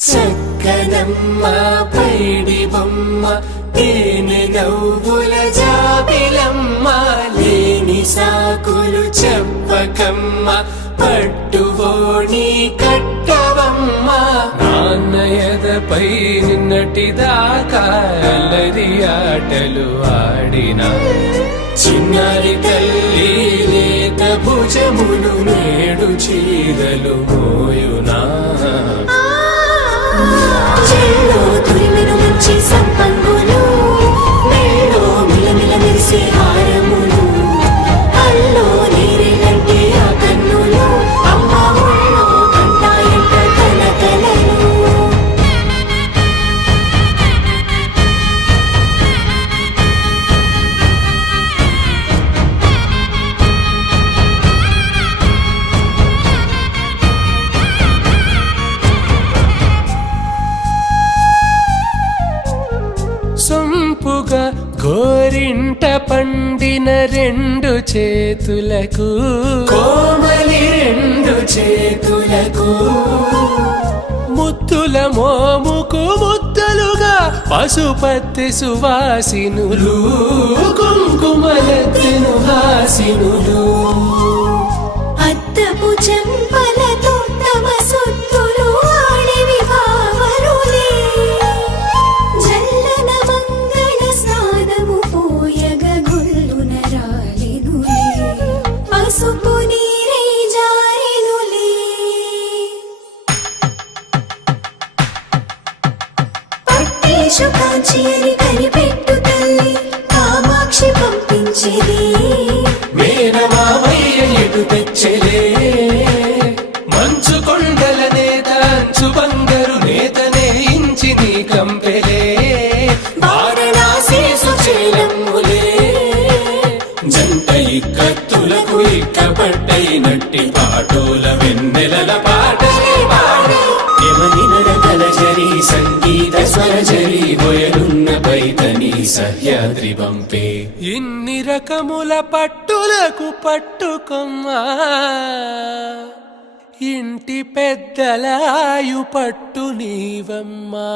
చక్కనమ్మ పైడి బొమ్మ తేనె నవ్వుల జాబిలమ్మ లేని సాకులు చెప్పకమ్మ పట్టువోణి కట్టవమ్మ నాన్నయదపై నిన్నటిదాకా అల్లరి ఆటలు ఆడినా చిన్నారి తల్లి లేత భుజములు నేడు చీరలు మోయునా చెల్లో తురిమెను మంచి సంపంగులు మెళ్ళో మిలమిల మెరిసే హారములు అల్లో నీరేలంటే ఆ కన్నులు అమ్మ ఒళ్ళో కంటాయంట కలకలలు సొంపుగా గోరింట పండిన రెండు చేతులకు కోమలి రెండు చేతులకు ముద్దుల మోముకు ముద్దలుగా పసుపత్తి సువాసినులు కుంకుమలెత్తెను హాసినులు అద్దపు చెంపలతో తమ సొత్తులు ఆడివి భావరులే జల్లన మంగళ స్నానము పోయగ గొల్లున రాలెనులే పసుపు నీరై జారెనులే పట్టేషు కాంచి అని కనిపెట్టు తల్లి కామాక్షి పంపించేది మేనమామయ్య ఎటు తెచ్చలే మంచు కొండల నేత అంచు బంగారు నేతనే ఇంచి నీ కంపెలే వారణాసి సుచేలమ్ములే జంట ఇక్కత్తులకు ఇక్కపట్టైనట్టి పాటోల వెన్నెలల పాటలే పాడే యమని నడకల జరి సంగీత స్వరజరి బొయలున్న పైతని సహ్యాద్రి పంపే ఇన్ని రకముల పట్టులకు పట్టుకొమ్మా ఇంటి పెద్దలాయు పట్టు నీవమ్మా.